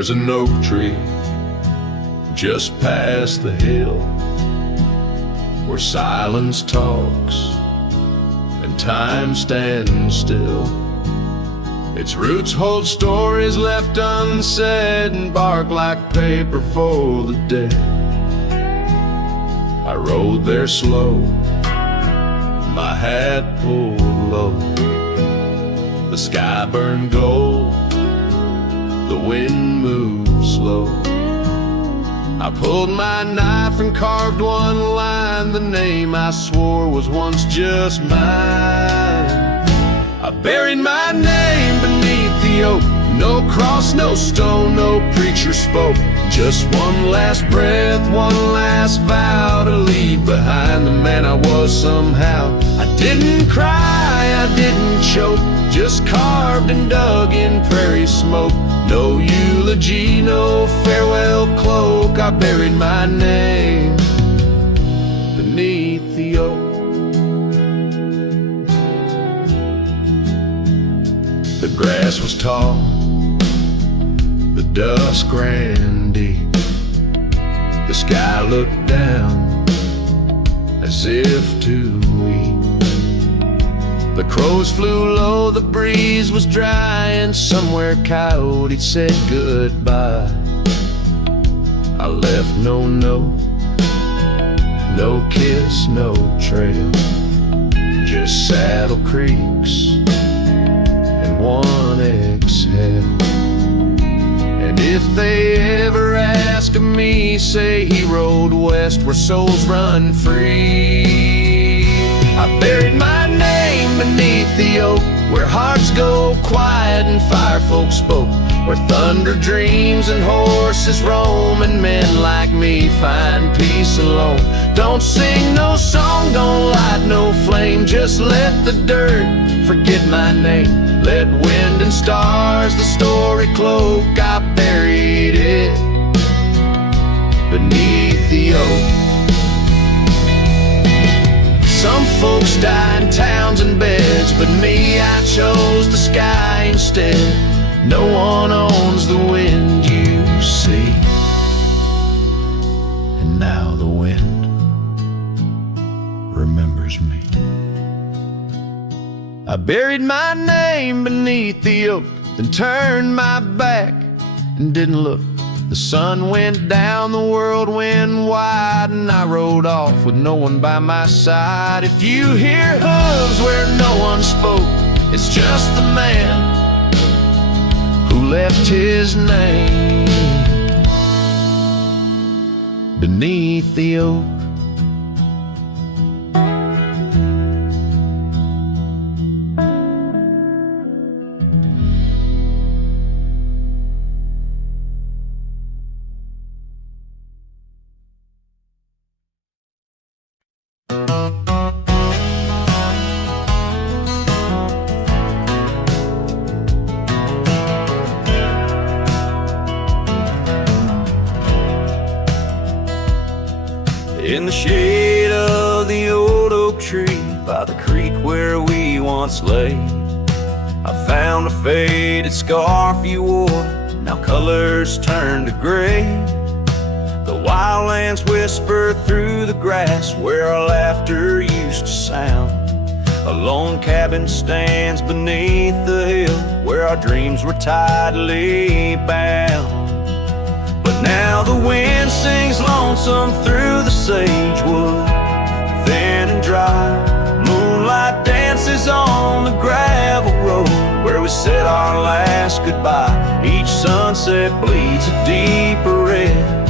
There's an oak tree just past the hill where silence talks and time stands still. Its roots hold stories left unsaid and bark like paper for the dead. I rode there slow, my hat pulled low. The sky burned gold, the wind moved slow. I pulled my knife and carved one line, the name I swore was once just mine. I buried my name beneath the oak. No cross, no stone, no preacher spoke. Just one last breath, one last vow to leave behind the man I was somehow. I didn't cry, I didn't choke, just carved and dug in prairie smoke. No eulogy, no farewell cloak. I buried my name beneath the oak. The grass was tall, the dusk ran deep. The sky looked down as if to weep. The crows flew low, the breeze was dry, and somewhere coyote said goodbye. I left no note, no kiss, no trail, just saddle creaks and one exhale. And if they ever ask of me, say he rode west where souls run free. I buried my name beneath the oak, where hearts go quiet and fire folk spoke, where thunder dreams and horses roam, and men like me find peace alone. Don't sing no song, don't light no flame, just let the dirt forget my name. Let wind and stars the story cloak. I buried it beneath the oak. Some folks die in towns and beds, but me, I chose the sky instead. No one owns the wind you see, and now the wind remembers me. I buried my name beneath the oak, then turned my back and didn't look. The sun went down, the world went wide, and I rode off with no one by my side. If you hear hooves where no one spoke, it's just the man who left his name beneath the oak. In the shade of the old oak tree by the creek where we once lay, I found a faded scarf you wore, now colors turned to gray. The wildlands whisper through the grass where our laughter used to sound. A lone cabin stands beneath the hill where our dreams were tightly bound. But now the wind sings lonesome through the sagewood, thin and dry. Moonlight dances on the gravel road where we said our last goodbye. Each sunset bleeds a deeper red,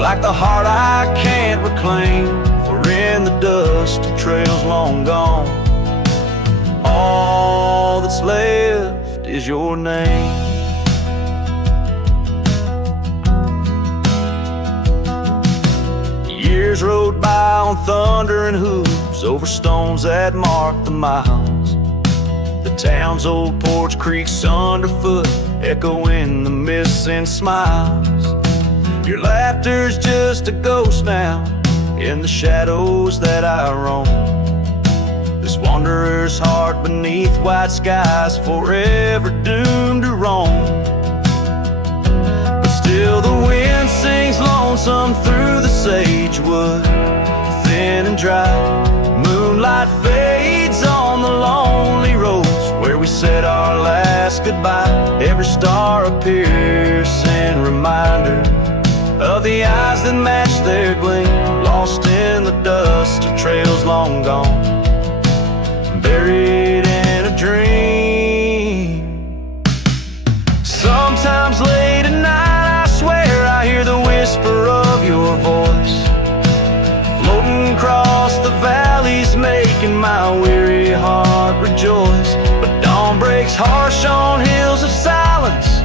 like the heart I can't reclaim, for in the dust of trails long gone, all that's left is your name. Years rode by on thunder and hooves over stones that marked the miles. The town's old porch creaks underfoot, echoing the missing smiles. Your laughter's just a ghost now in the shadows that I roam. This wanderer's heart beneath white skies, forever doomed to roam. lonesome through the sagewood, thin and dry. Moonlight fades on the lonely roads where we said our last goodbye. Every star a piercing reminder of the eyes that match their gleam, lost in the dust of trails long gone, buried in a dream. Sometimes late at night I swear I hear the whisper of your voice, floating across the valleys, making my weary heart rejoice. But dawn breaks harsh on hills of silence,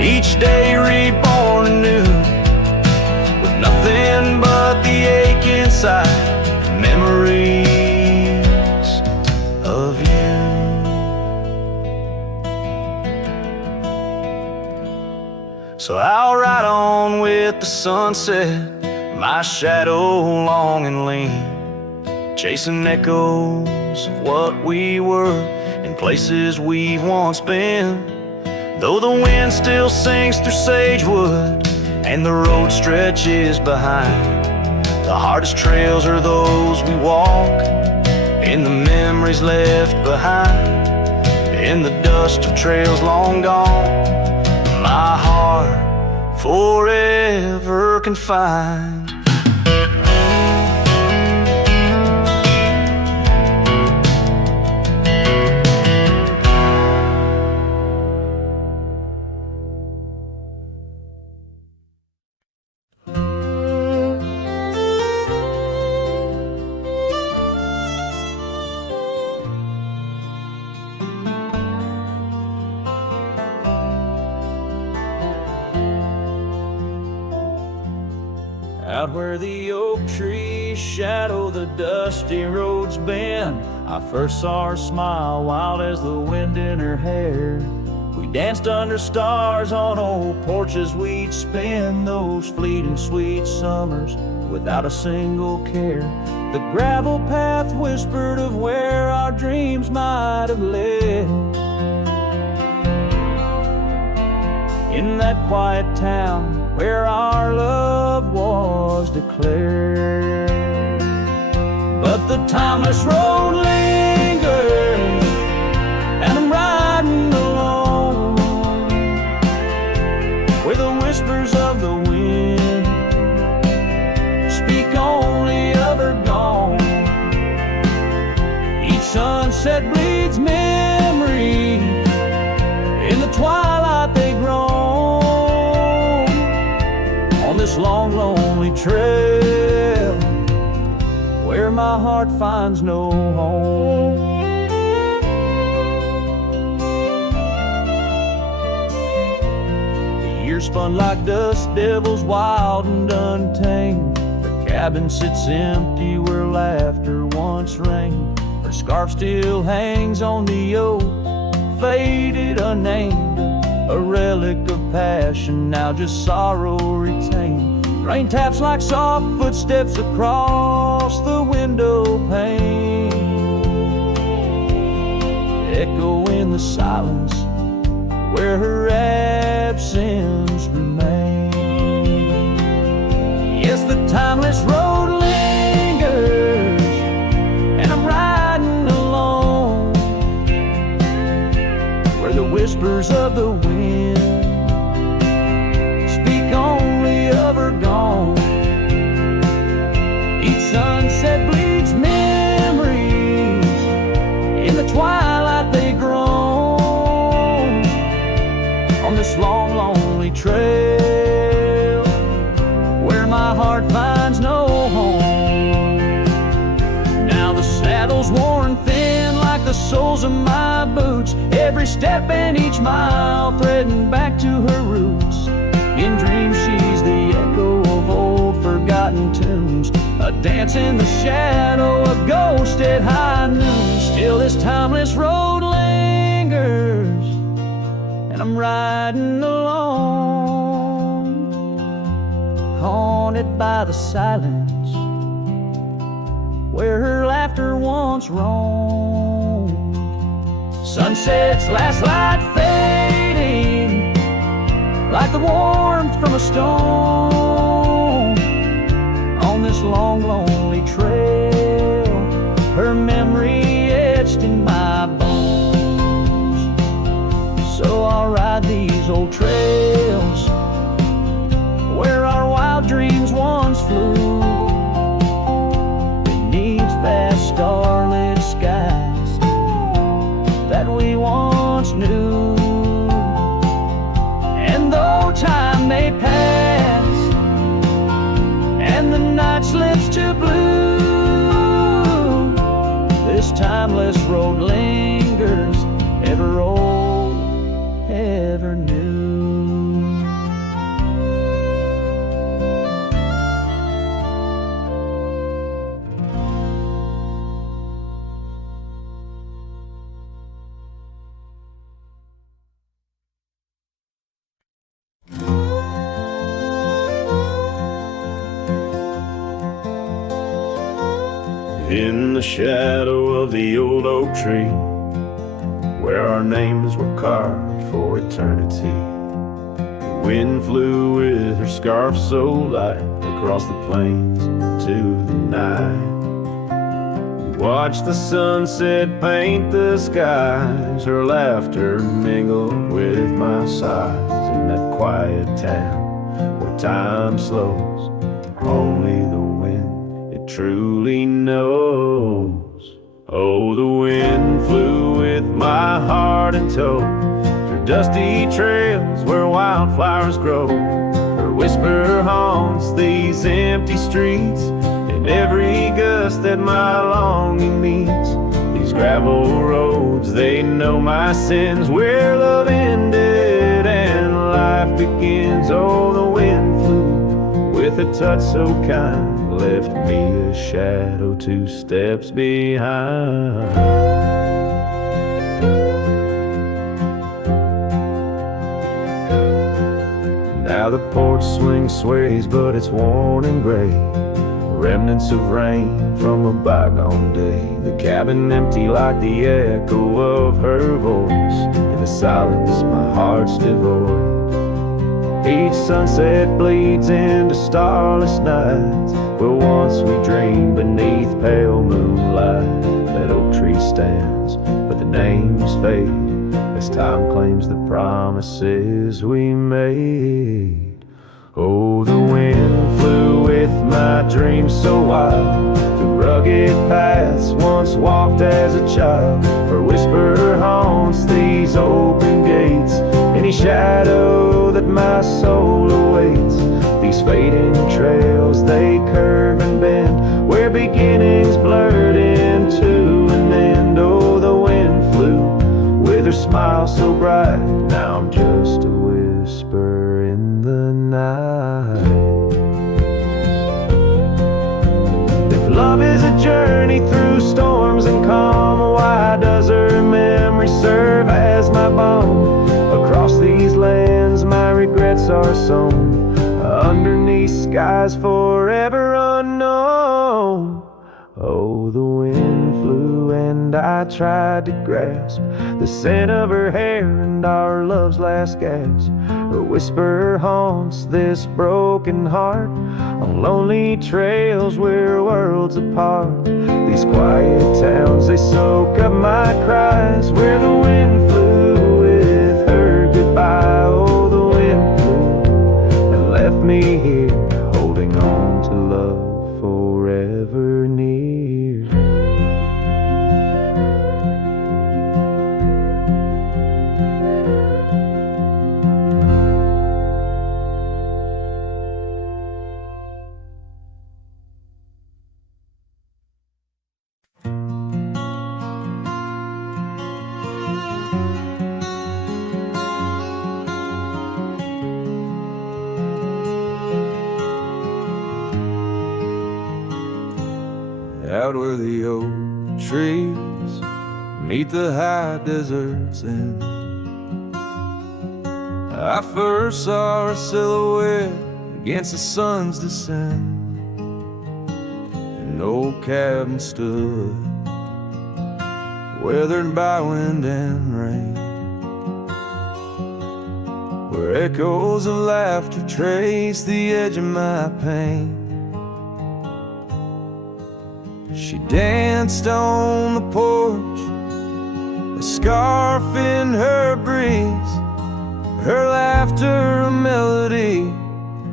each day reborn anew, with nothing but the ache inside, memories of you. So I'll ride on with the sunset, my shadow long and lean, chasing echoes of what we were in places we've once been. Though the wind still sings through sagewood and the road stretches behind, the hardest trails are those we walk, in the memories left behind, in the dust of trails long gone, my heart forever confined. Out where the oak trees shadow the dusty roads bend, I first saw her smile wild as the wind in her hair. We danced under stars on old porches we'd spend those fleeting sweet summers without a single care. The gravel path whispered of where our dreams might have led. In that quiet town where our love was declared. But the timeless road lingers, and I'm riding alone, where the whispers of the wind speak only of her gone. Each sunset bleeds memory, in the twilight they groan, on this long lonely trail where my heart finds no home. The years spun like dust devils, wild and untamed. The cabin sits empty where laughter once reigned. Her scarf still hangs on the oak, faded, unnamed, a relic of passion, now just sorrow retained. Rain taps like soft footsteps across the window pane, echo in the silence where her absence remains. Yes, the timeless road lingers, and I'm riding alone, where the whispers of the wind speak only of her gone. Each sunset bleeds memories, in the twilight they groan, on this long lonely trail where my heart finds no home. Now the saddle's worn thin like the soles of my boots, every step and each mile threading back to her roots. In dreams she's the echo of old forgotten tunes, a dance in the shadow, a ghost at high noon. Still this timeless road lingers, and I'm riding alone, haunted by the silence where her laughter once roamed. Sunset's last light fading like the warmth from a stone, this long, lonely trail, her memory etched in my bones. So I'll ride these old trails where our wild dreams once flew, beneath vast starlit skies that we once knew. And though time may pass and the night slips to blue, this timeless road lingers, ever old, ever new. In the shadow of the old oak tree, where our names were carved for eternity, the wind flew with her scarf so light across the plains to the night. We watched the sunset paint the skies, her laughter mingled with my sighs. In that quiet town where time slows, only the wind truly knows. Oh, the wind flew with my heart in tow, through dusty trails where wildflowers grow. Her whisper haunts these empty streets, in every gust that my longing meets. These gravel roads, they know my sins, where love ended and life begins. Oh, the wind flew with a touch so kind, left me a shadow 2 steps behind. Now the porch swing sways, but it's worn and gray, remnants of rain from a bygone day. The cabin empty like the echo of her voice, in the silence my heart's devoid. Each sunset bleeds into starless nights, where once we dreamed beneath pale moonlight. That oak tree stands, but the names fade as time claims the promises we made. Oh, the wind flew with my dreams so wild, through rugged paths once walked as a child. Her whisper haunts these open gates, any shadow that my soul awaits. These fading trails, they curve and bend, where beginnings blurred into an end. Oh, the wind flew with her smile so bright, now I'm just a whisper in the night. If love is a journey through storms and calm, why does her memory serve as my balm? Across these lands my regrets are sown, underneath skies forever unknown. Oh, the wind flew and I tried to grasp the scent of her hair and our love's last gasp. Her whisper haunts this broken heart, on lonely trails we're worlds apart. These quiet towns, they soak up my cries, where the wind flew with her goodbye. Oh, the wind flew and left me here, holding on to love forever near. Out where the old trees meet the high deserts end, I first saw her silhouette against the sun's descent. An old cabin stood, weathered by wind and rain, where echoes of laughter trace the edge of my pain. She danced on the porch, a scarf in her breeze, her laughter a melody,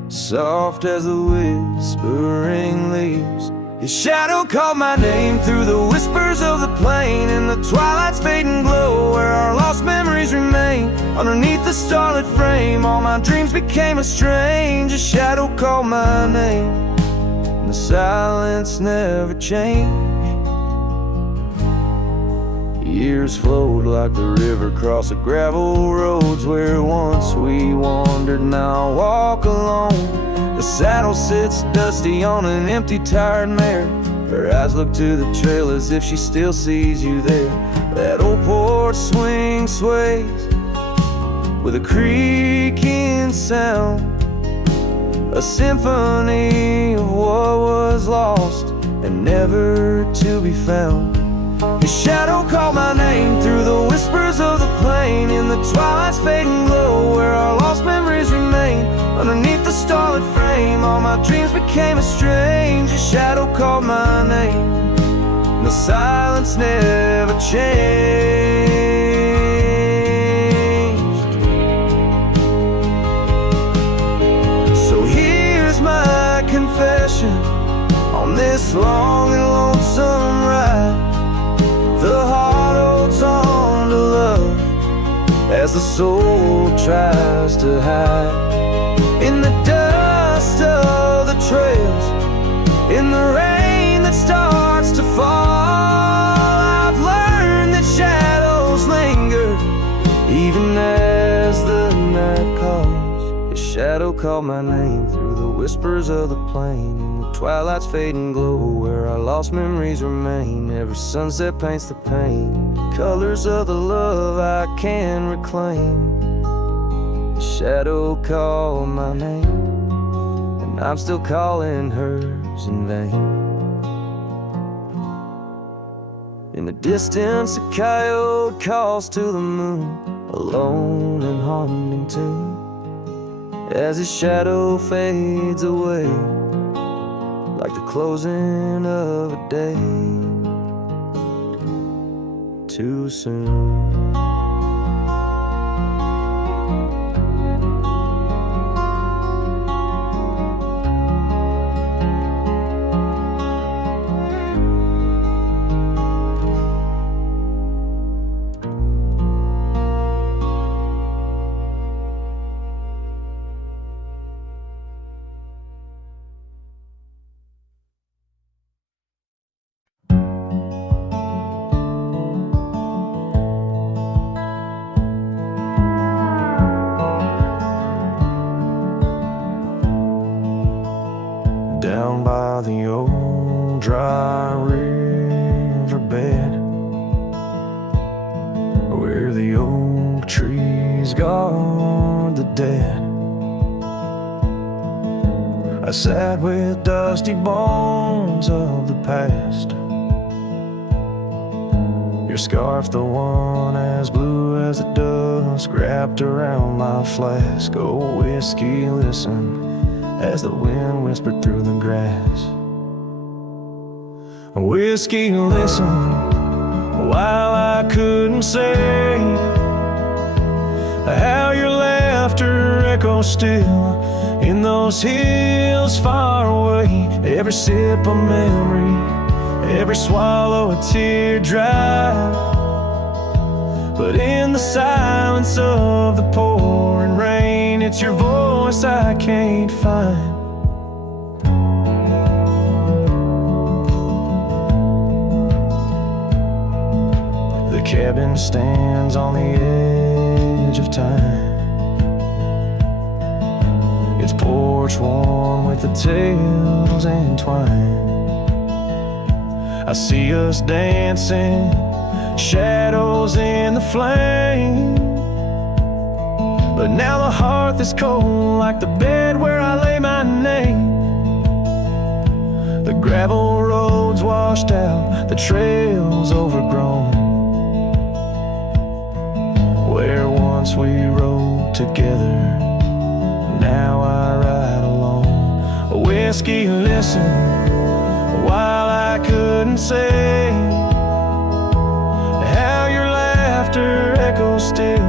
soft as the whispering leaves. His shadow called my name through the whispers of the plain, in the twilight's fading glow where our lost memories remain. Underneath the starlit frame, all my dreams became a strange. A shadow called my name, and the silence never changed. Years flowed like the river across the gravel roads where once we wandered, now I walk alone. The saddle sits dusty on an empty, tired mare. Her eyes look to the trail as if she still sees you there. That old porch swing sways with a creaking sound, a symphony of what was lost and never to be found. His shadow called my name through the whispers of the plain, in the twilight's fading glow where our lost memories remain. Underneath the starlit frame, all my dreams became a strange. A shadow called my name, and the silence never changed. So here's my confession on this long and lonesome ride. The heart holds on to love as the soul tries to hide. In the dust of the trails, in the rain that starts to fall, I've learned that shadows linger even as the night calls. A shadow called my name through the whispers of the plain, in the twilight's fading glow where our lost memories remain. Every sunset paints the pain, colors of the love I can reclaim. A shadow called my name, and I'm still calling hers in vain. In the distance, a coyote calls to the moon, a lone and haunting tune, as his shadow fades away like the closing of a day too soon. Down by the old dry riverbed, where the oak trees guard the dead, I sat with dusty bones of the past. Your scarf, the one as blue as the dusk, wrapped around my flask. Oh, whiskey, listen as the wind whispered through the grass. Whiskey, listen, while I couldn't say how your laughter echoes still in those hills far away. Every sip a memory, every swallow a teardrop, but in the silence of the pouring rain, it's your voice I can't find. The cabin stands on the edge of time, its porch warm with the tales entwined. I see us dancing, shadows in the flame, but now the hearth is cold like the bed where I lay my name. The gravel roads washed out, the trails overgrown, where once we rode together, now I ride alone. Whiskey, listen, while I I couldn't say. How your laughter echoes still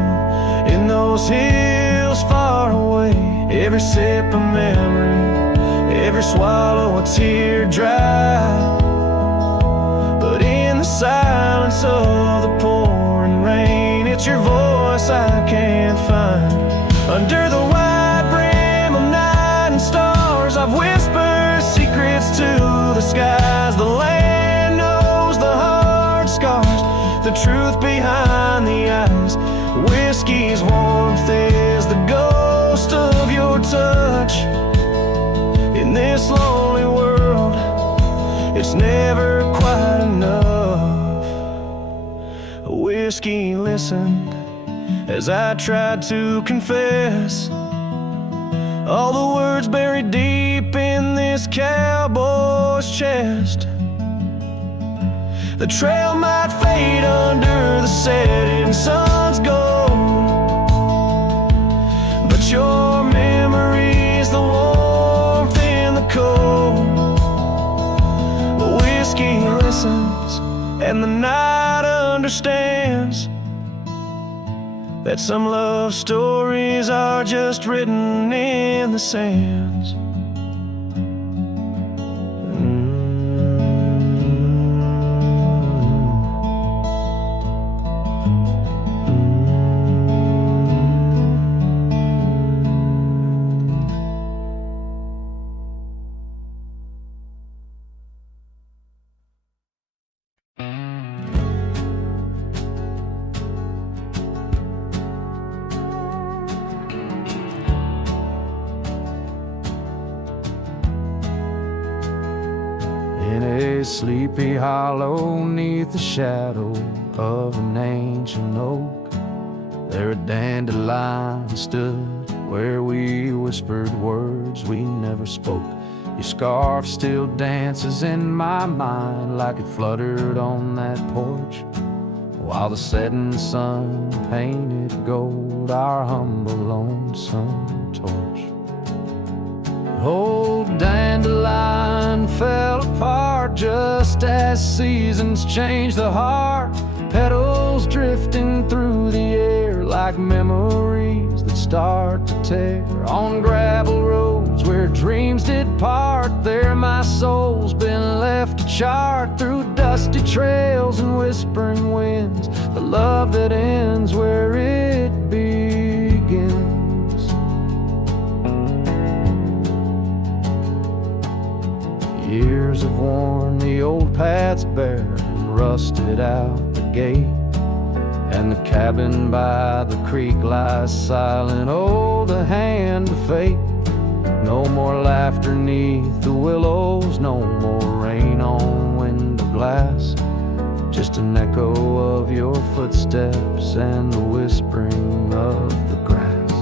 in those hills far away. Every sip a memory, every swallow a tear dry. But in the silence of the pouring rain, it's your voice I can't find. Under the wide brim of night and stars, I've whispered secrets to the skies. The land knows the hard scars, the truth behind the eyes. Whiskey's warmth is the ghost of your touch. In this lonely world, it's never quite enough. Whiskey listened as I tried to confess all the words buried deep in this cowboy's chest. The trail might fade under the setting sun's gold, but your memory's the warmth in the cold. Whiskey listens and the night understands that some love stories are just written in the sands. In a sleepy hollow neath the shadow of an ancient oak, there a dandelion stood where we whispered words we never spoke. Your scarf still dances in my mind like it fluttered on that porch, while the setting sun painted gold our humble lonesome torch. Old dandelion fell apart just as seasons change the heart. Petals drifting through the air like memories that start to tear. On gravel roads where dreams did part, there my soul's been left to chart. Through dusty trails and whispering winds, the love that ends where it begins. Years have worn the old paths bare and rusted out the gate, and the cabin by the creek lies silent. Oh, the hand of fate. No more laughter neath the willows, no more rain on window glass, just an echo of your footsteps and the whispering of the grass.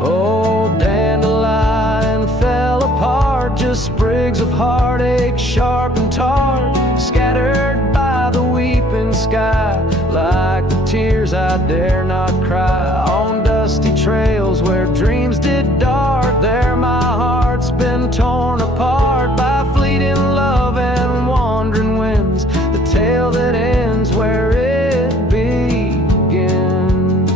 Oh, dandelion fell apart, just sprigs of heartache, sharp and tart, scattered by the weeping sky, like the tears I dare not cry. On dusty trails where dreams did dart, there my heart's been torn apart by fleeting love and wandering winds, the tale that ends where it begins.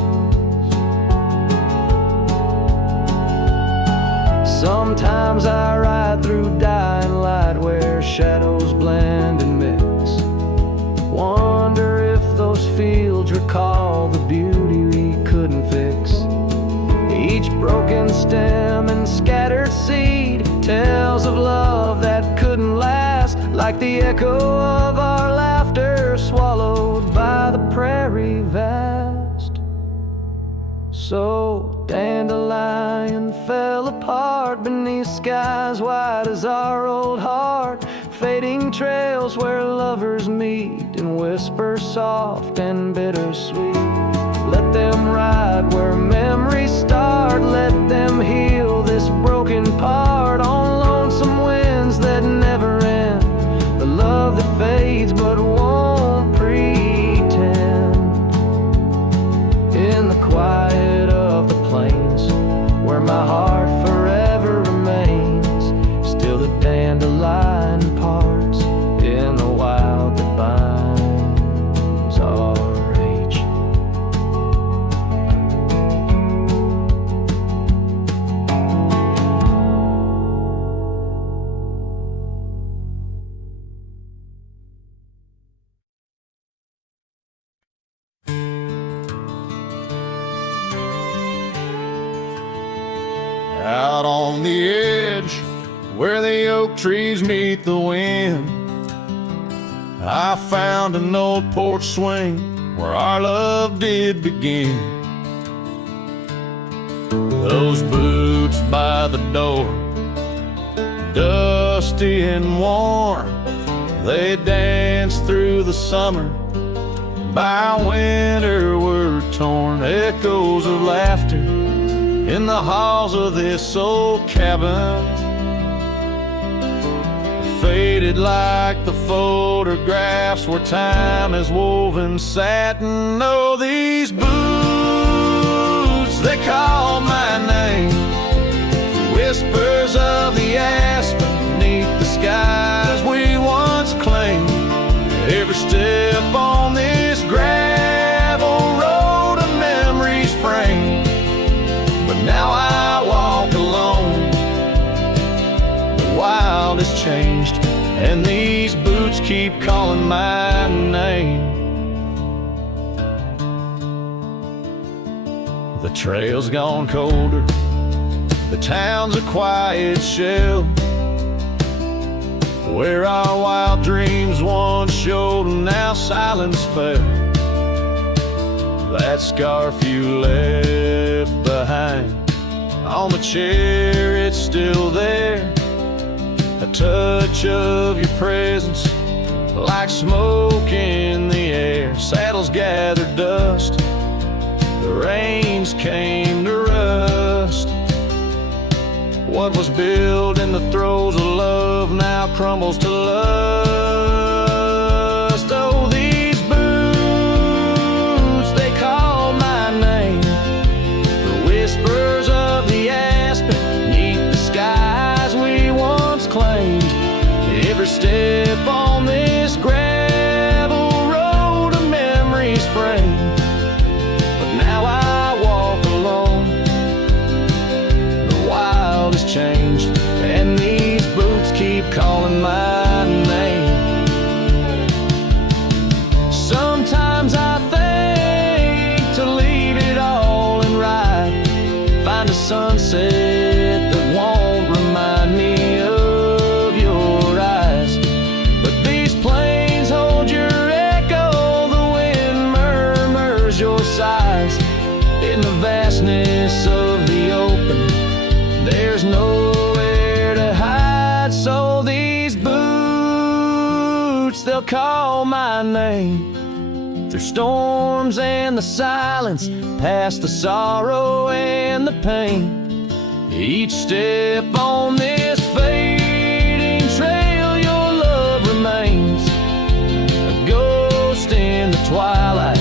Sometimes I ride through dying light where shadows blend and mix. Wonder if those fields recall the beauty we couldn't fix. Each broken stem and scattered seed tells of love that couldn't last, like the echo of our laughter swallowed by the prairie vast. So dandelion fell apart beneath skies wide as our old heart, fading trails where lovers meet and whisper soft and bittersweet. Let them ride where memories start, let them heal this broken part on lonesome winds that never end, the love that fades but won't pretend. In the quiet of the plains where my heart forever remains, still the dandelion part. Out on the edge, where the oak trees meet the wind, I found an old porch swing where our love did begin. Those boots by the door, dusty and warm, they danced through the summer, by winter were torn. Echoes of laughter in the halls of this old cabin, faded like the photographs where time has woven satin. Oh, these boots, they call my name, whispers of the aspen beneath the skies we once claimed. Every step on this gravel road a memory's frame, but now I walk alone. The wild has changed, and these boots keep calling my name. The trail's gone colder, the town's a quiet shell, where our wild dreams once showed and now silence fell. That scarf you left behind on the chair, it's still there. A touch of your presence like smoke in the air. Saddles gathered dust, the reins came to rust. What was built in the throes of love now crumbles to lust. Oh, these boots, they call my name, the whispers of the aspen beneath the skies we once claimed. Every step on this gravel road a memory's frame, but now I walk alone. The wild has changed, and these boots keep calling my name. Sometimes I think to leave it all and ride, find a sunset that won't remind me of your eyes. But these plains hold your echo, the wind murmurs your sighs. In the vastness of the open, there's nowhere to hide. So these boots, they'll call my name, through storms and the silence, past the sorrow and the pain. Each step on this fading trail, your love remains, a ghost in the twilight,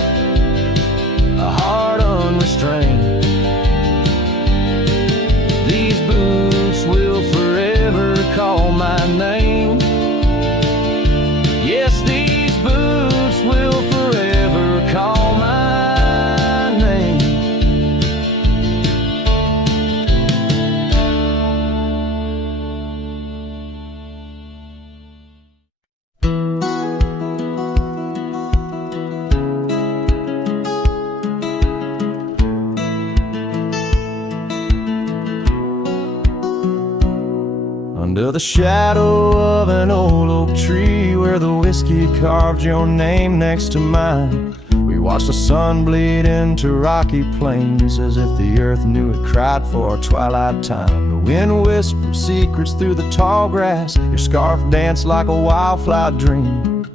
a heart unrestrained. These boots will forever call my name. Yes, these boots will forever call my name. Under the shadow of an old oak tree, where the whiskey carved your name next to mine, we watched the sun bleed into rocky plains, as if the earth knew it cried for our twilight time. The wind whispered secrets through the tall grass, your scarf danced like a wildflower dream.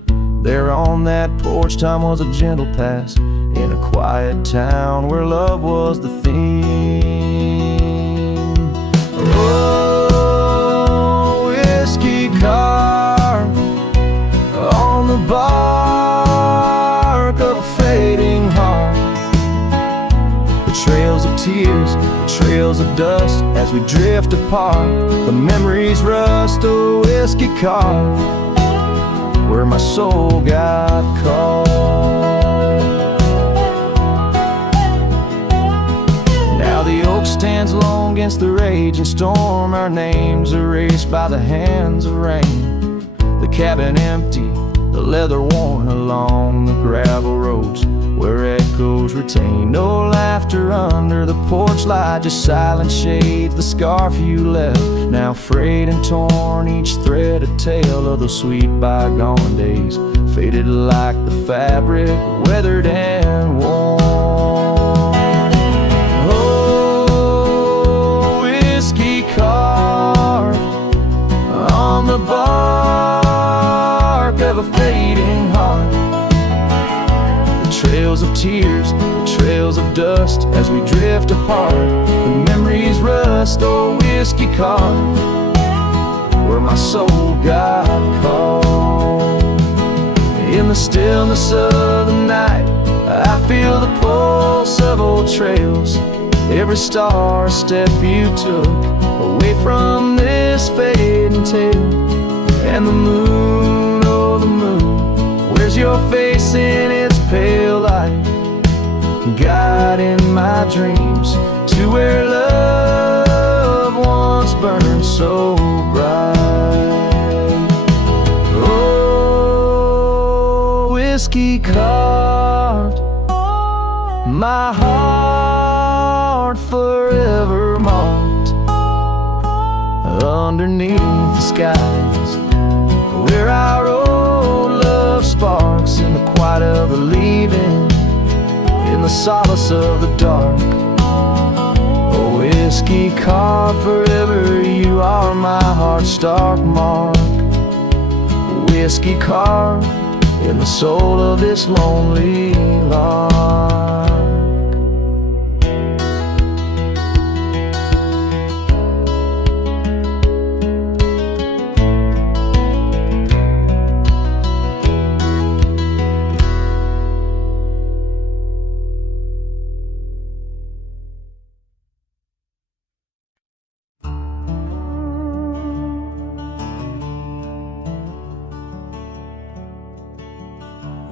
There on that porch, time was a gentle past, in a quiet town where love was the theme. Oh, whiskey carved on the bark of a fading heart, the trails of tears, the trails of dust, as we drift apart. The memories rust, a whiskey carved where my soul got caught. Now the oak stands alone against the raging storm, our names erased by the hands of rain. The cabin empty, the leather worn along the gravel roads, where echoes retain no laughter under the porch light, just silent shades, the scarf you left, now frayed and torn, each thread a tale of those sweet bygone days, faded like the fabric, weathered and worn. Oh, whiskey carved on the bark of a fading heart, trails of tears, trails of dust as we drift apart. The memories rust, oh whiskey carved where my soul got caught. In the stillness of the night, I feel the pulse of old trails, every star step you took away from this fading tale. And the moon, oh the moon, where's your face in its pale light, guiding my dreams to where love once burned so bright. Oh, whiskey carved my heart, forever marked underneath the skies, where our old love sparks in the quiet of the leaving, in the solace of the dark. Oh, whiskey carved forever, you are my heart's stark mark. Whiskey carved in the soul of this lonely lark.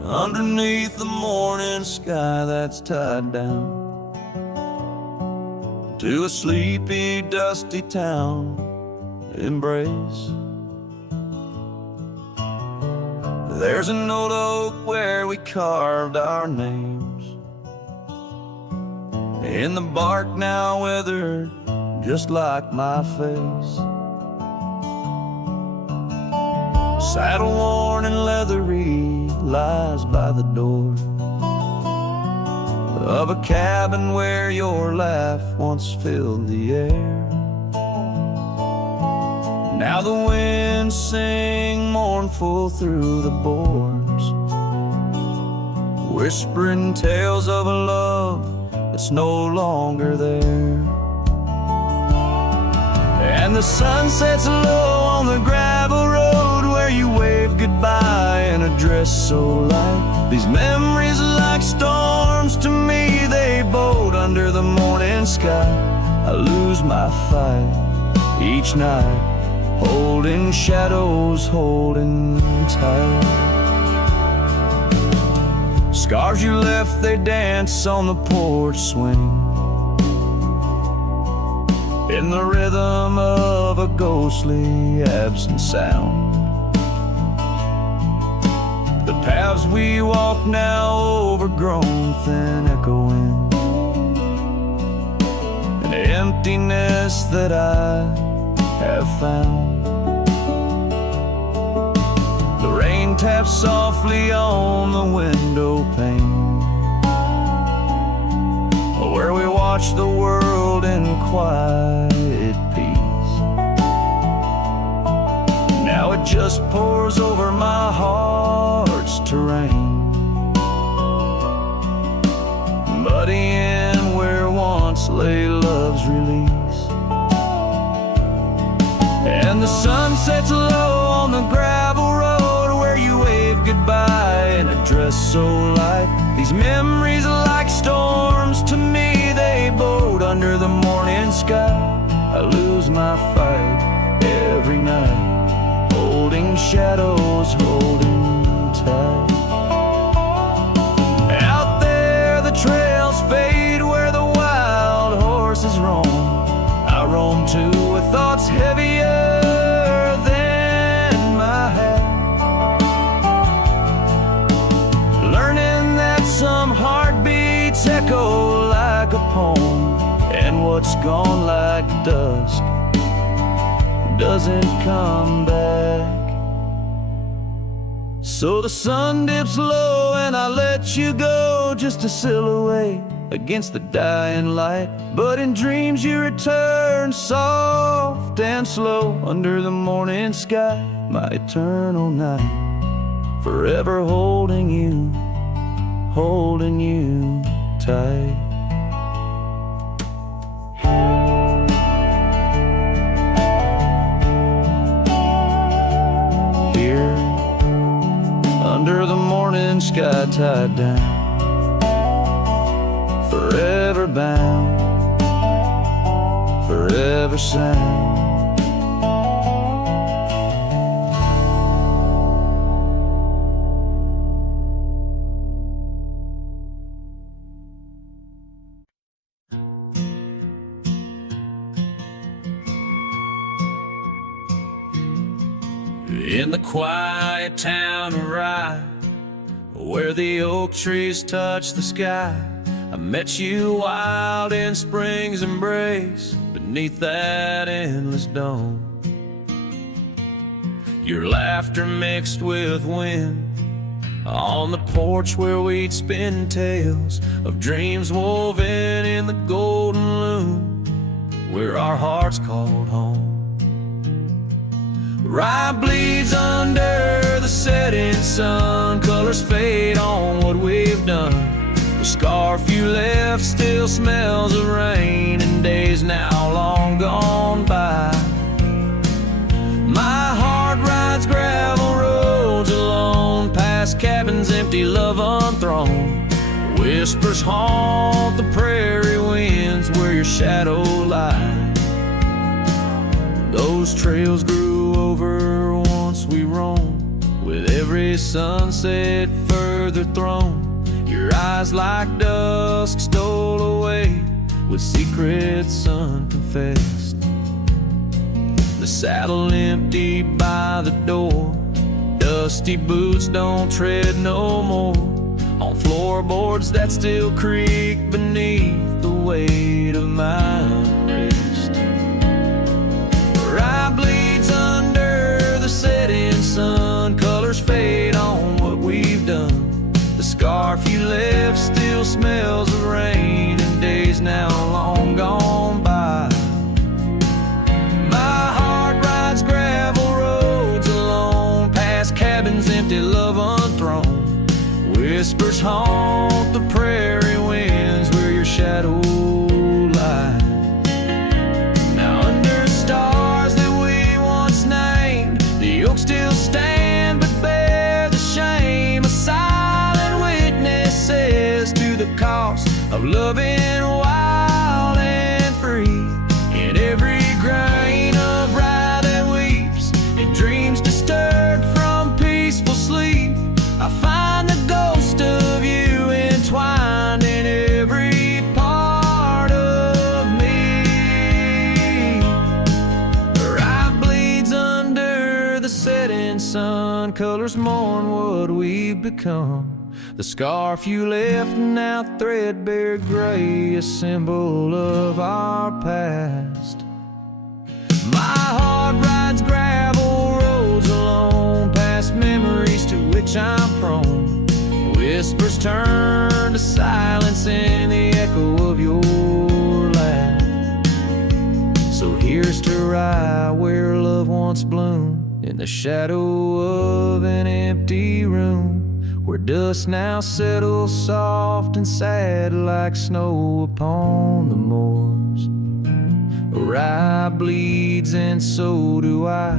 Underneath the morning sky that's tied down to a sleepy, dusty town, Immerse. There's an old oak where we carved our names, in the bark now weathered just like my face. Saddle worn and leathery lies by the door of a cabin where your laugh once filled the air. Now the winds sing mournful through the boards, whispering tales of a love that's no longer there. And the sun sets low on the gravel road where you wave goodbye in a dress so light. These memories are like storms to me, they boat under the morning sky. I lose my fight each night, holding shadows, holding tight. Scars you left, they dance on the porch swing, in the rhythm of a ghostly absent sound. The paths we walk now overgrown, thin echoing, an emptiness that I have found. The rain taps softly on the window pane, where we watch the world in quiet peace. Now it just pours over my heart's terrain, muddying where once lay love's release. And the sun sets low on the gravel road where you wave goodbye in a dress so light. These memories are like storms to me, they boat under the morning sky. I lose my fight every night, holding shadows, holding tight. Out there the trails fade where the wild horses roam. I roam too with thoughts heavier than my head, learning that some heartbeats echo what's gone like dusk doesn't come back. So the sun dips low and I let you go, just a silhouette against the dying light. But in dreams you return, soft and slow, under the morning sky, my eternal night, forever holding you tight. Here, under the morning sky, tied down, forever bound, forever sound. In the quiet town of Rye, where the oak trees touch the sky, I met you wild in spring's embrace, beneath that endless dome. Your laughter mixed with wind on the porch where we'd spin tales of dreams woven in the golden loom, where our hearts called home. Rye bleeds under the setting sun, colors fade on what we've done. The scarf you left still smells of rain and days now long gone by. My heart rides gravel roads alone, past cabins empty, love unthrown. Whispers haunt the prairie winds where your shadow lies. Those trails grew over once we roamed, with every sunset further thrown. Your eyes like dusk stole away, with secrets unconfessed. The saddle empty by the door, dusty boots don't tread no more on floorboards that still creak beneath the weight of my unrest. Rye bleeds under the setting sun, colors fade on what we've done. The scarf you left still smells of rain and days now long gone by. My heart rides gravel roads alone, past cabins empty, love unthrown. Whispers haunt the prairie winds where your shadow lies. Now under stars that we once named, the oaks still stand but bear the shame, of silent witnesses to the cost of loving wild and free. In every grain of rye that weeps, in dreams disturbed from peaceful sleep, I find the ghost of you entwined in every part of me. Rye bleeds under the setting sun, colors mourn what we've become. The scarf you left now threadbare gray, a symbol of our past. My heart rides gravel roads alone, past memories to which I'm prone. Whispers turn to silence in the echo of your laugh. So here's to Rye, where love once bloomed, in the shadow of an empty room, where dust now settles soft and sad like snow upon the moors. Rye bleeds and so do I,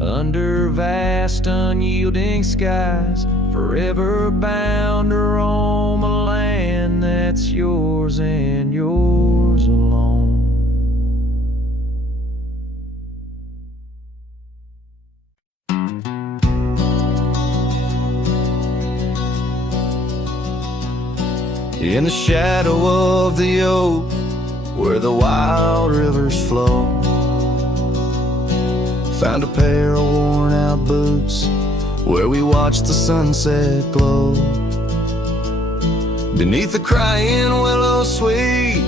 under vast unyielding skies, forever bound to roam a land that's yours and yours alone. In the shadow of the oak, where the wild rivers flow, found a pair of worn out boots, where we watched the sunset glow. Beneath the crying willow sweet,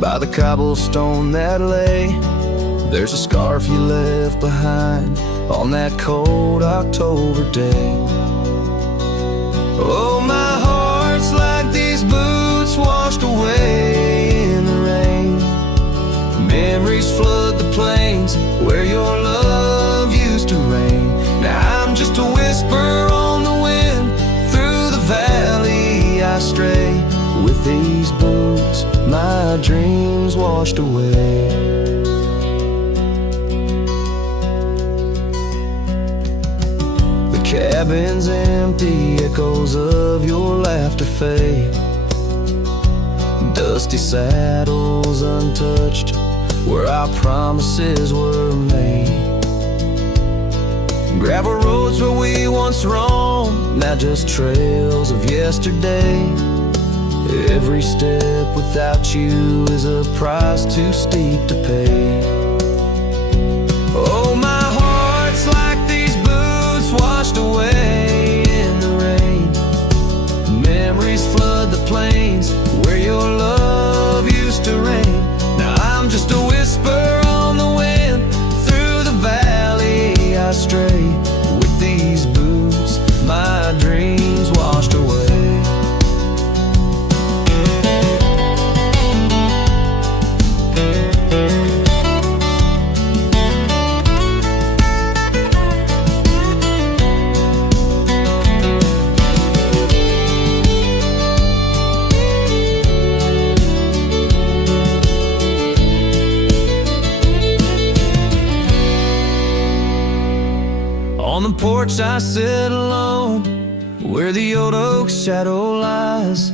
by the cobblestone that lay. There's a scarf you left behind on that cold October day. Oh, my heart's like these boots washed away in the rain. Memories flood the plains where your love used to reign. Now I'm just a whisper on the wind, through the valley I stray. With these boots, my dreams washed away. The cabin's empty, echoes of your laughter fade. Dusty saddles untouched, where our promises were made. Gravel roads where we once roamed, now just trails of yesterday. Every step without you is a price too steep to pay. Oh, my heart's like these boots washed away in the rain. Memories flood the plains where your love used to reign. Now I'm just a whisper on the wind, through the valley I stray. With these boots, my dreams washed away. On the porch I sit alone, where the old oak shadow lies,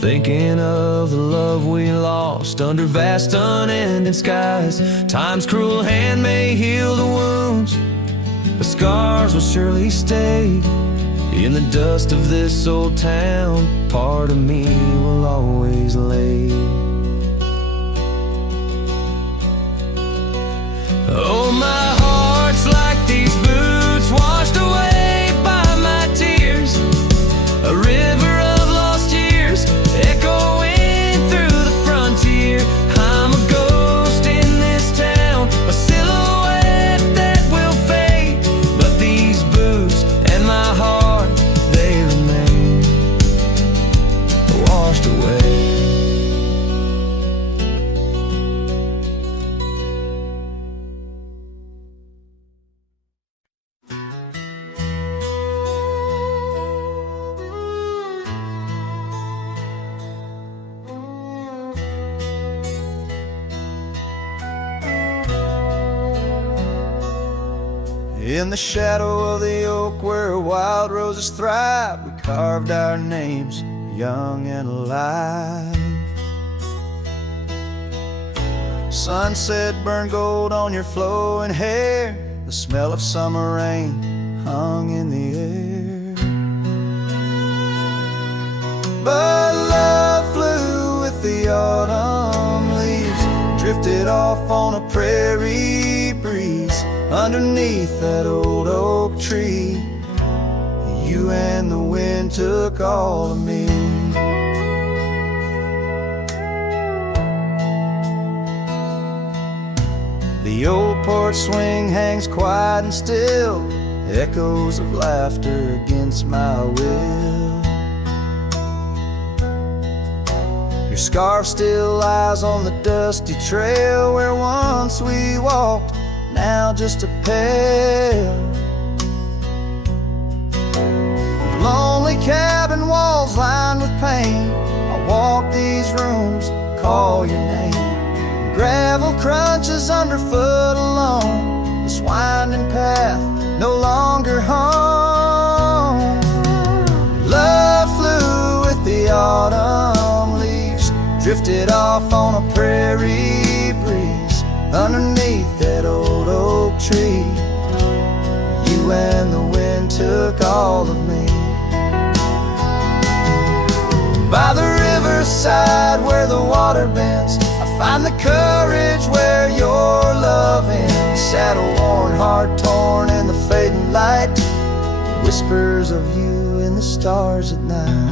thinking of the love we lost under vast unending skies. Time's cruel hand may heal the wounds, but scars will surely stay. In the dust of this old town, part of me will always lay. Oh, my heart's like these boots washed away by my tears. A river of lost years echoing through the frontier. I'm a ghost in this town, a silhouette that will fade. But these boots and my heart, they remain washed away. In the shadow of the oak where wild roses thrive, we carved our names young and alive. Sunset burned gold on your flowing hair, the smell of summer rain hung in the air. But love flew with the autumn leaves, drifted off on a prairie breeze. Underneath that old oak tree, you and the wind took all of me. The old porch swing hangs quiet and still, echoes of laughter against my will. Your scarf still lies on the dusty trail where once we walked, now just a pail. Lonely cabin walls lined with pain, I walk these rooms, call your name. Gravel crunches underfoot alone, this winding path no longer home. Love flew with the autumn leaves, drifted off on a prairie breeze. Underneath that old oak tree, you and the wind took all of me. By the riverside where the water bends, I find the courage where your love ends. Saddle worn, heart torn in the fading light, whispers of you in the stars at night.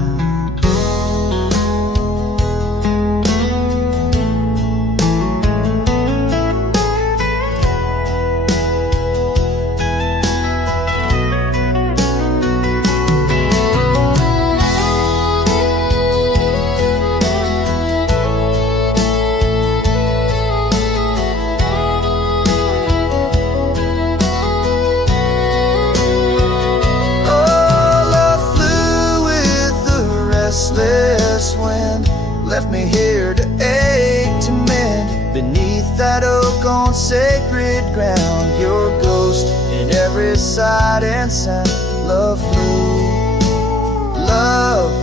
restless wind left me here to ache to mend. Beneath that oak on sacred ground, your ghost in every sight and sound. Love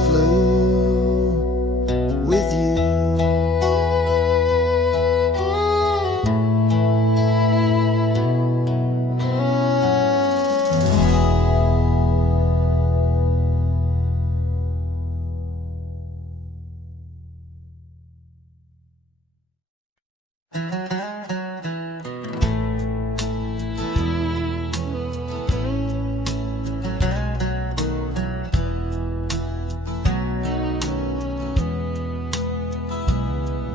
flew with you.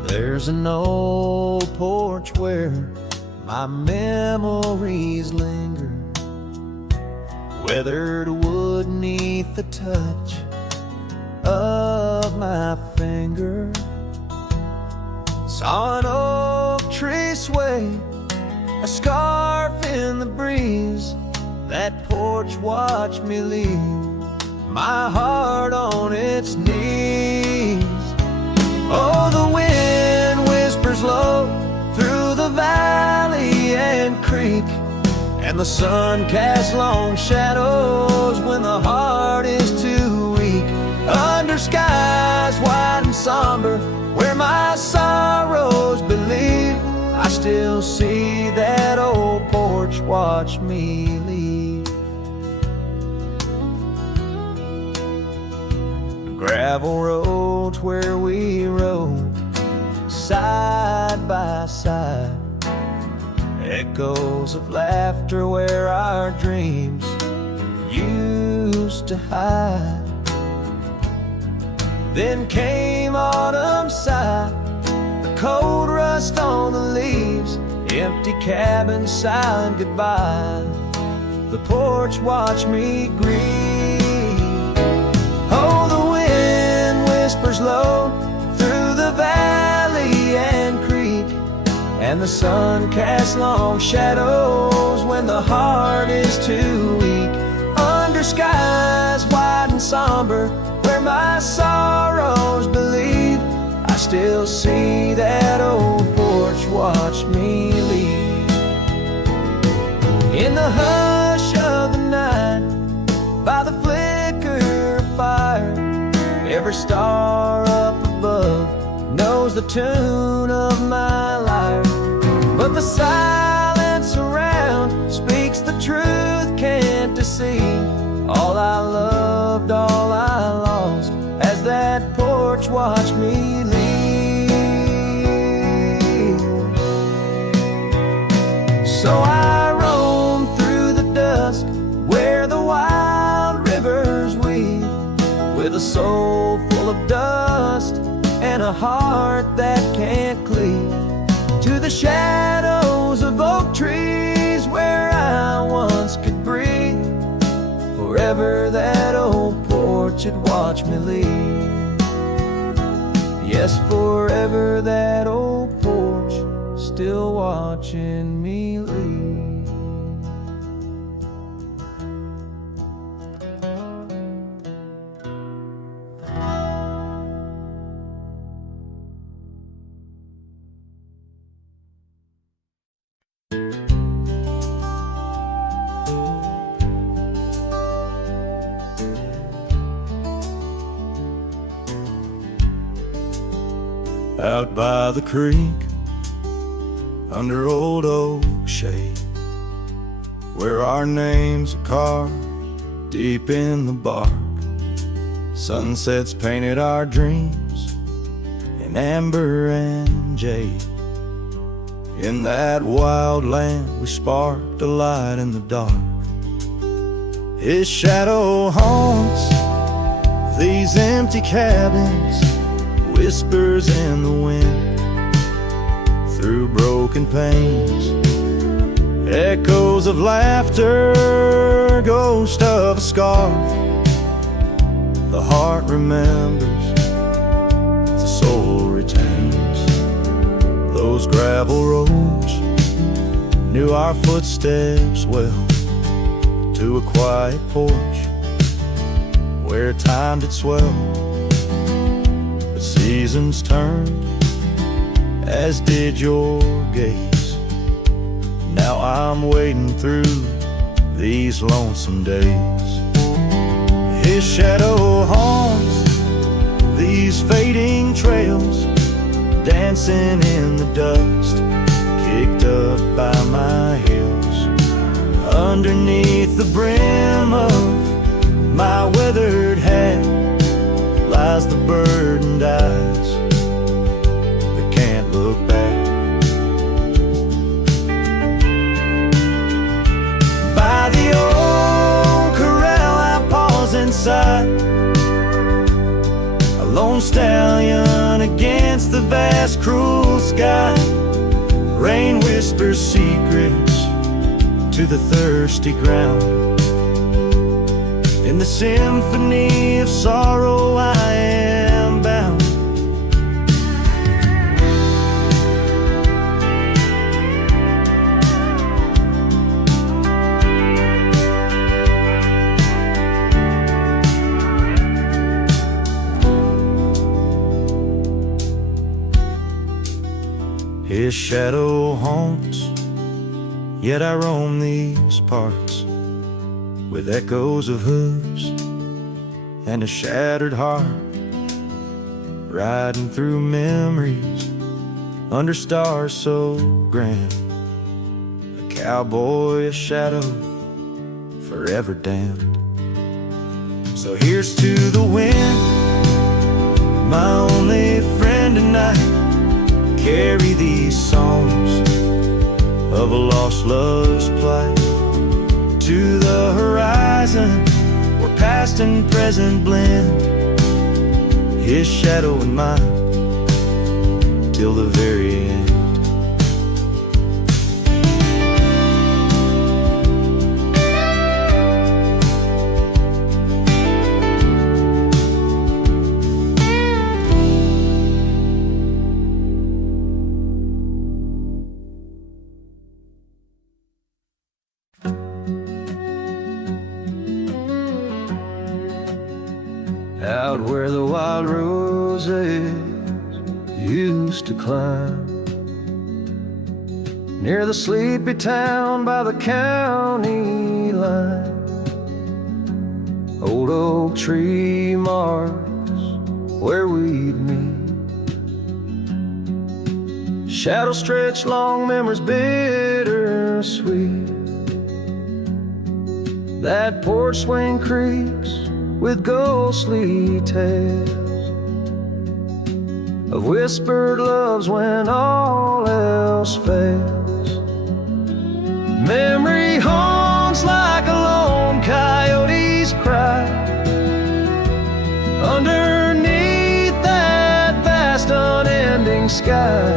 There's an old porch where my memories linger, weathered wood neath the touch of my finger. Saw an oak tree sway, a scarf in the breeze. That porch watched me leave my heart on its knees. Oh, the wind whispers low through the valley and creek, and the sun casts long shadows when the heart is too weak. Under skies wide and somber, where my sorrows believe, I still see that old porch watch me leave. The gravel roads where we rode side by side, echoes of laughter where our dreams used to hide. Then came autumn's sigh, the cold rust on the leaves, empty cabins silent goodbye. The porch watched me grieve. Oh, the wind whispers low through the valley and creek, and the sun casts long shadows when the heart is too weak. Under skies wide and somber, where my sorrows believe, I still see that old porch watch me leave. In the hush of the night, by the flicker of fire, every star up above knows the tune of my lyre. But the silence around speaks the truth, can't deceive. All I loved, all I lost, as that porch watched me leave. So I roam through the dusk where the wild rivers weave, with a soul full of dust and a heart that can't cleave, to the shadows of oak trees where I once could breathe. Forever that old porch had watched me leave. Yes, forever that old porch still watching me leave. Out by the creek, under old oak shade, where our names are carved deep in the bark. Sunsets painted our dreams in amber and jade. In that wild land we sparked a light in the dark. His shadow haunts these empty cabins, whispers in the wind, through broken panes, echoes of laughter, ghost of a scarf. The heart remembers, the soul retains. Those gravel roads knew our footsteps well, to a quiet porch where time did swell seasons turned, as did your gaze. Now I'm wading through these lonesome days. His shadow haunts these fading trails, dancing in the dust, kicked up by my heels. Underneath the brim of my weathered hat lies the burdened eyes that can't look back. By the old corral I pause inside, a lone stallion against the vast cruel sky. Rain whispers secrets to the thirsty ground. In the symphony of sorrow I am bound. His shadow haunts, yet I roam these parts with echoes of hooves and a shattered heart, riding through memories under stars so grand. A cowboy, a shadow, forever damned. So here's to the wind, my only friend tonight. Carry these songs of a lost love's plight to the horizon where past and present blend. His shadow and mine till the very end. Out where the wild roses used to climb, near the sleepy town by the county line, old oak tree marks where we'd meet. Shadows stretch long, memories bittersweet. That porch swing creaks with ghostly tales of whispered loves when all else fails. Memory haunts like a lone coyote's cry underneath that vast unending sky.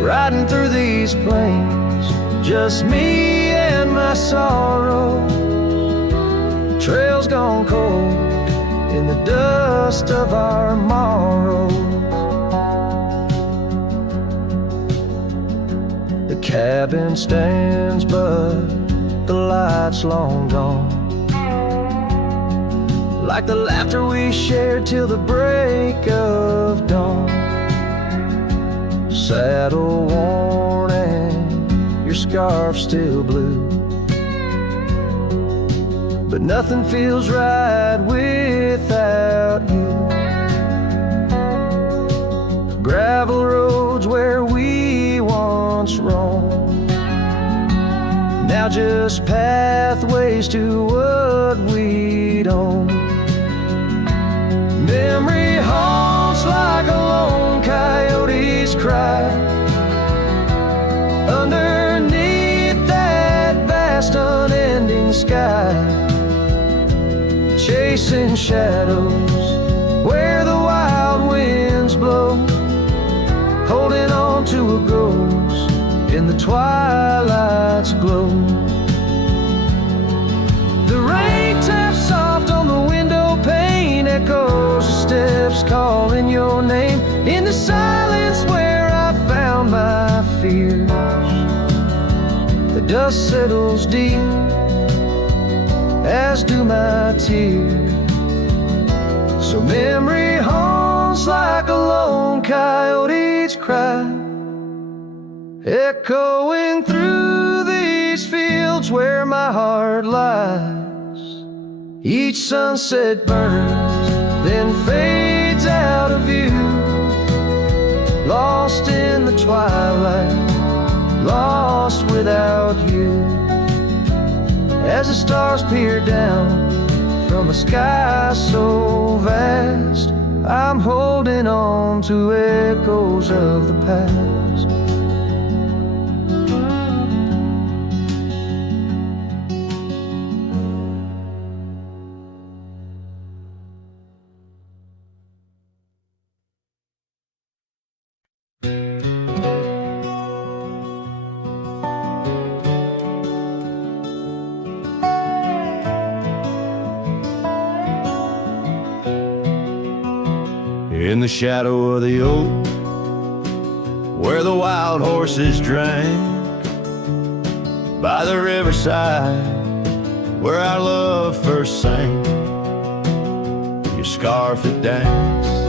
Riding through these plains, just me and my sorrow. Trails gone cold in the dust of our morrows. The cabin stands but the light's long gone, like the laughter we shared till the break of dawn. Saddle worn and your scarf still blue, but nothing feels right without you. Gravel roads where we once roamed, now just pathways to what we'd own. Memory haunts like a lone coyote's cry underneath that vast unending sky. Chasing shadows where the wild winds blow, holding on to a ghost in the twilight's glow. The rain taps soft on the window pane, echoes of steps calling your name. In the silence where I found my fears, the dust settles deep, as do my tears. So memory haunts like a coyotes cry, echoing through these fields where my heart lies. Each sunset burns, then fades out of view, lost in the twilight, lost without you. As the stars peer down from a sky so vast, I'm holding on to echoes of the past. In the shadow of the oak, where the wild horses drank, by the riverside, where our love first sang, your scarf had danced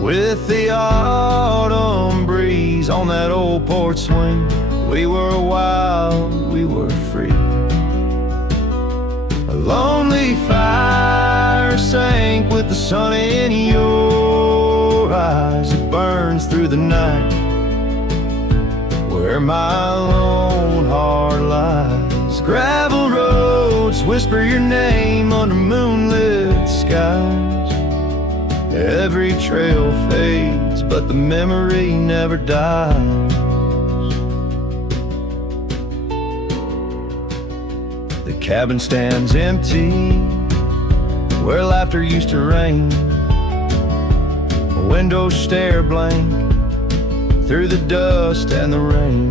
with the autumn breeze on that old porch swing. We were wild, we were free. A lonely fire sank with the sun in your eyes. It burns through the night where my lone heart lies. Gravel roads whisper your name under moonlit skies. Every trail fades, but the memory never dies. The cabin stands empty where laughter used to reign. Windows stare blank through the dust and the rain.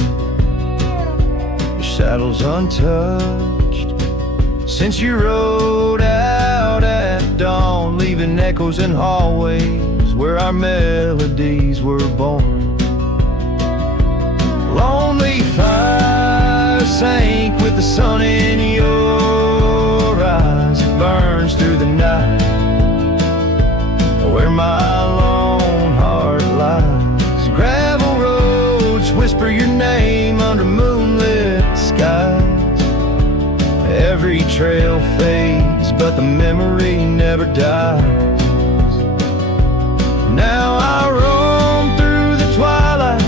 Your saddle's untouched since you rode out at dawn, leaving echoes in hallways where our melodies were born. Lonely fire sank with the sun in your eyes. It burns through the night where my lone heart lies. Gravel roads whisper your name under moonlit skies. Every trail fades, but the memory never dies. Now I roam through the twilight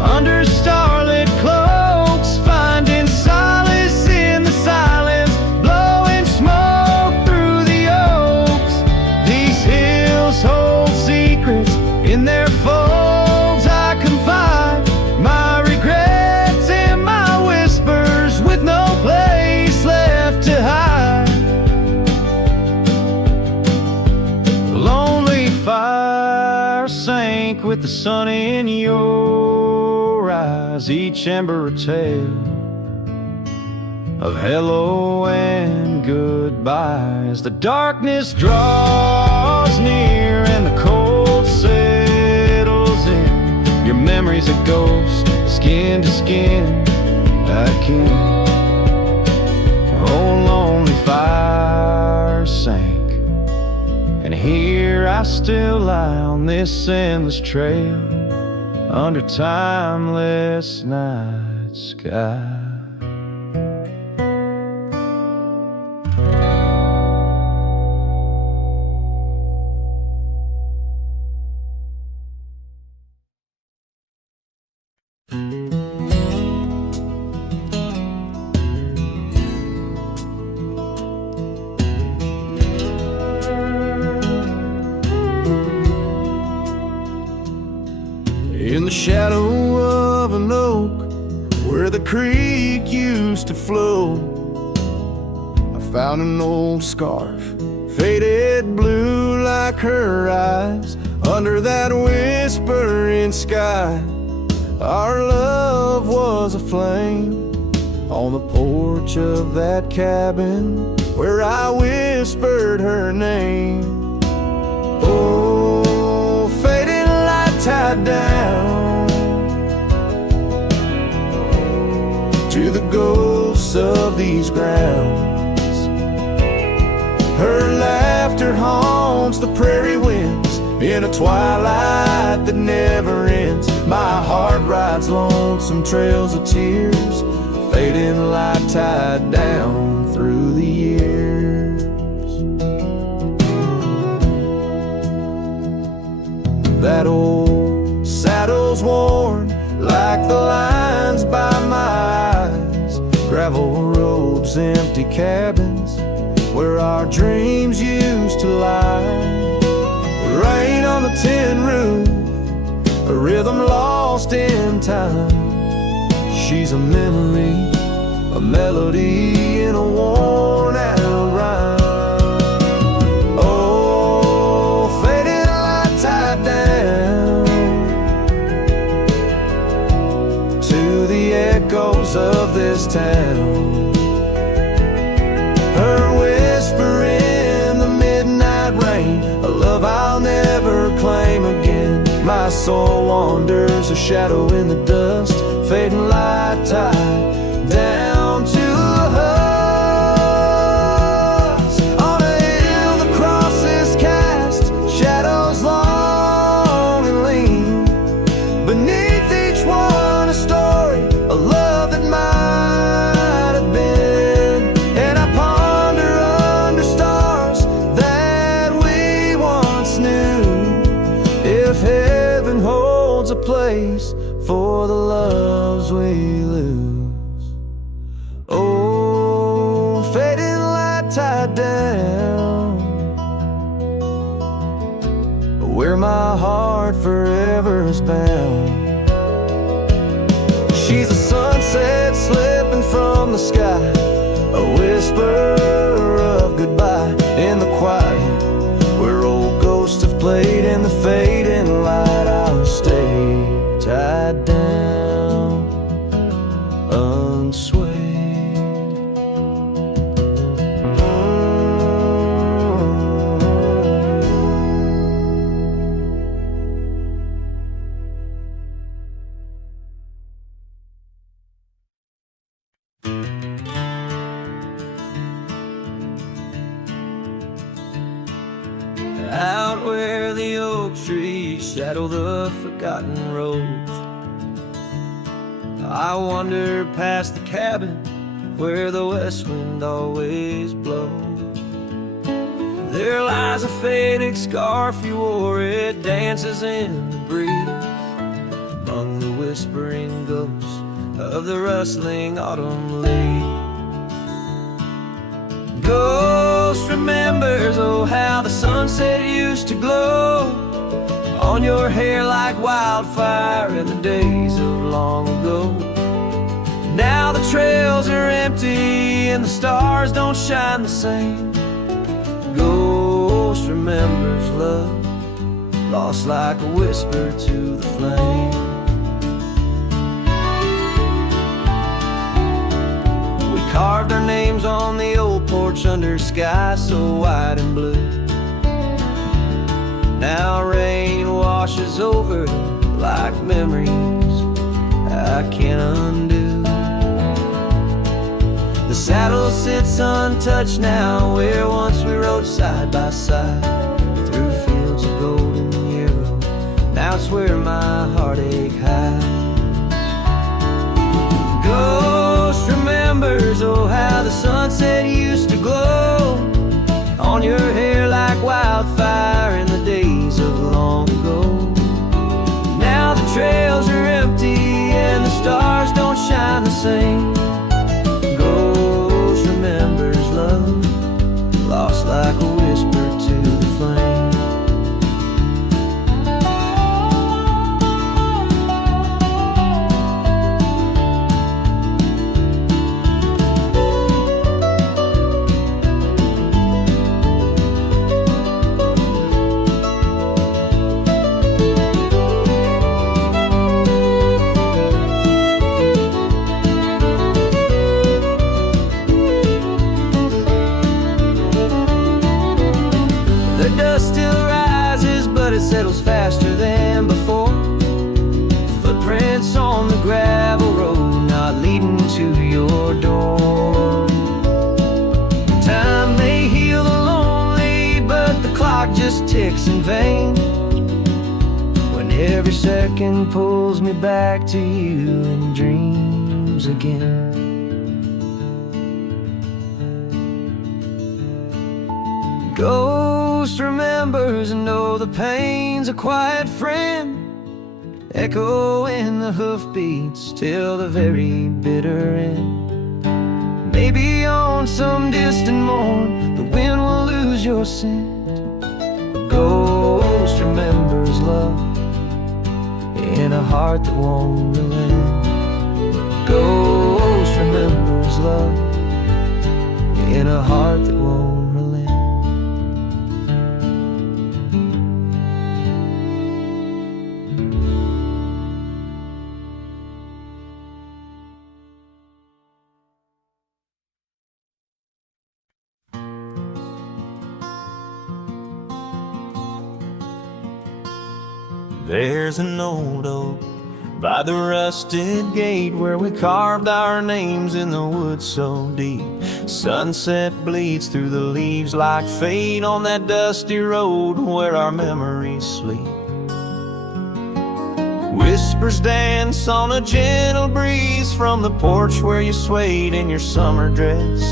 under starlit cloaks, finding solace in the silence, blowing smoke through the oaks. These hills hold secrets in their folds. I confide my regrets and my whispers with no place left to hide. The lonely fire sank with the sun in your eyes. Each ember a tale of hello and goodbye. As the darkness draws near and the cold settles in, your memory's a ghost, skin to skin. I can. Oh, lonely fire sank, and here I still lie on this endless trail under timeless night sky. In the shadow of an oak where the creek used to flow, I found an old scarf, faded blue like her eyes. Under that whispering sky, our love was a flame on the porch of that cabin where I whispered her name. Oh, fading light tied down to the ghosts of these grounds. Her laughter haunts the prairie winds in a twilight that never ends. My heart rides lonesome trails of tears, fading light tied down through the years. That old saddle's worn like the lines by my eyes. Gravel roads, empty cabins where our dreams used to lie. Rain on the tin roof, a rhythm lost in time. She's a memory, a melody in a worn out rhyme. Oh, faded light tied down to the echoes of this town. Her whisper in the midnight rain, a love I'll never claim again. My soul wanders, a shadow in the dust, fading light tied down to a husk. On a hill the cross is cast, shadows long and lean. Beneath each one a story, a love that might have been. And I ponder under stars that we once knew, if heaven holds a place for the loves we lose. Oh, fading light tied down, where my heart forever is bound. She's a sunset slipping from the sky, a whisper of goodbye in the quiet, where old ghosts have played in the fading light. I'll stay tied down, unswayed. Out where the oak trees shadow the forgotten roads, I wander past the cabin where the west wind always blows. There lies a faded scarf you wore, it dances in the breeze, among the whispering ghosts of the rustling autumn leaves. Ghost remembers, oh how the sunset used to glow on your hair like wildfire in the days of long ago. Now the trails are empty and the stars don't shine the same. Ghost remembers love, lost like a whisper to the flame. We carved our names on the old porch under a sky so white and blue. Now rain washes over like memories I can't undo. The saddle sits untouched now, where once we rode side by side through fields of golden yarrow. Now it's where my heartache hides. Ghost remembers, oh how the sunset used to glow on your hair like wildfire in the days of long ago. Now the trails are empty and the stars don't shine the same. Ghost remembers love, lost like a whisper to the flame. Settles faster than before. Footprints on the gravel road, not leading to your door. Time may heal the lonely, but the clock just ticks in vain. Every second pulls me back to you in dreams again. Ghost remembers and know the pain's a quiet friend, echo in the hoofbeats till the very bitter end. Maybe on some distant morn the wind will lose your scent. A ghost remembers love in a heart that won't relent. Ghost remembers love in a heart that won't relent. There's an old oak by the rusted gate where we carved our names in the wood so deep. Sunset bleeds through the leaves like fate on that dusty road where our memories sleep. Whispers dance on a gentle breeze from the porch where you swayed in your summer dress,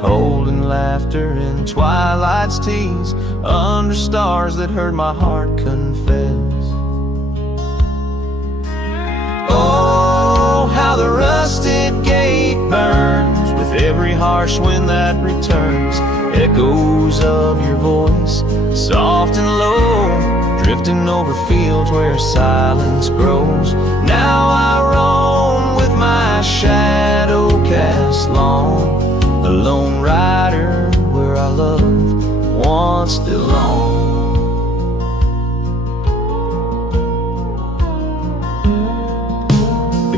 holding laughter in twilight's tease under stars that heard my heart confess. Oh, how the rusted gate burns with every harsh wind that returns. Echoes of your voice, soft and low, drifting over fields where silence grows. Now I roam with my shadow cast long, a lone rider where our love once belonged.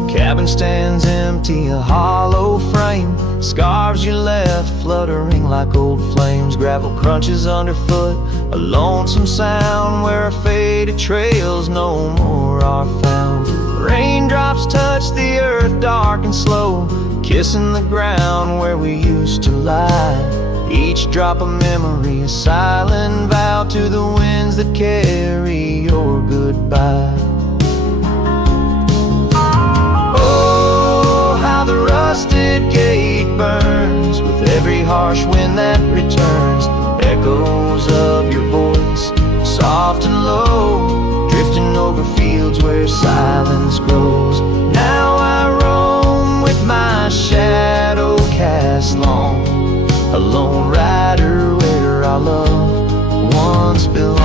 Cabin stands empty, a hollow frame. Scarves you left fluttering like old flames. Gravel crunches underfoot, a lonesome sound where our faded trails no more are found. Raindrops touch the earth dark and slow, kissing the ground where we used to lie. Each drop of memory, a silent vow to the winds that carry your goodbye. The rusted gate burns with every harsh wind that returns. Echoes of your voice, soft and low, drifting over fields where silence grows. Now I roam with my shadow cast long, a lone rider where our love once belonged.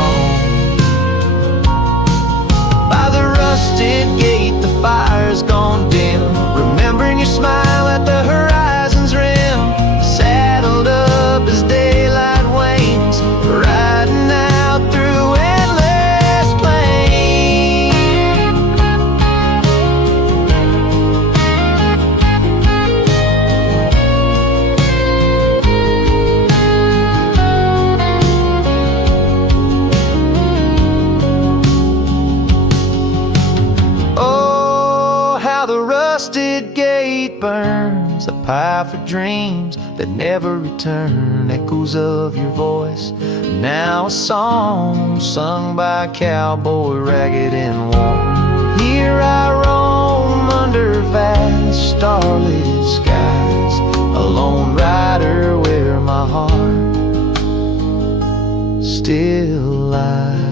By the rusted gate the fire's gone dim, remembering your smile at the horizon's rim. Saddled up as daylight wanes, riding out through endless plain. Oh, how the rusted gate burns, a pyre for dreams that never return. Echoes of your voice, now a song sung by a cowboy ragged and worn. Here I roam under vast starlit skies, a lone rider where my heart still lies.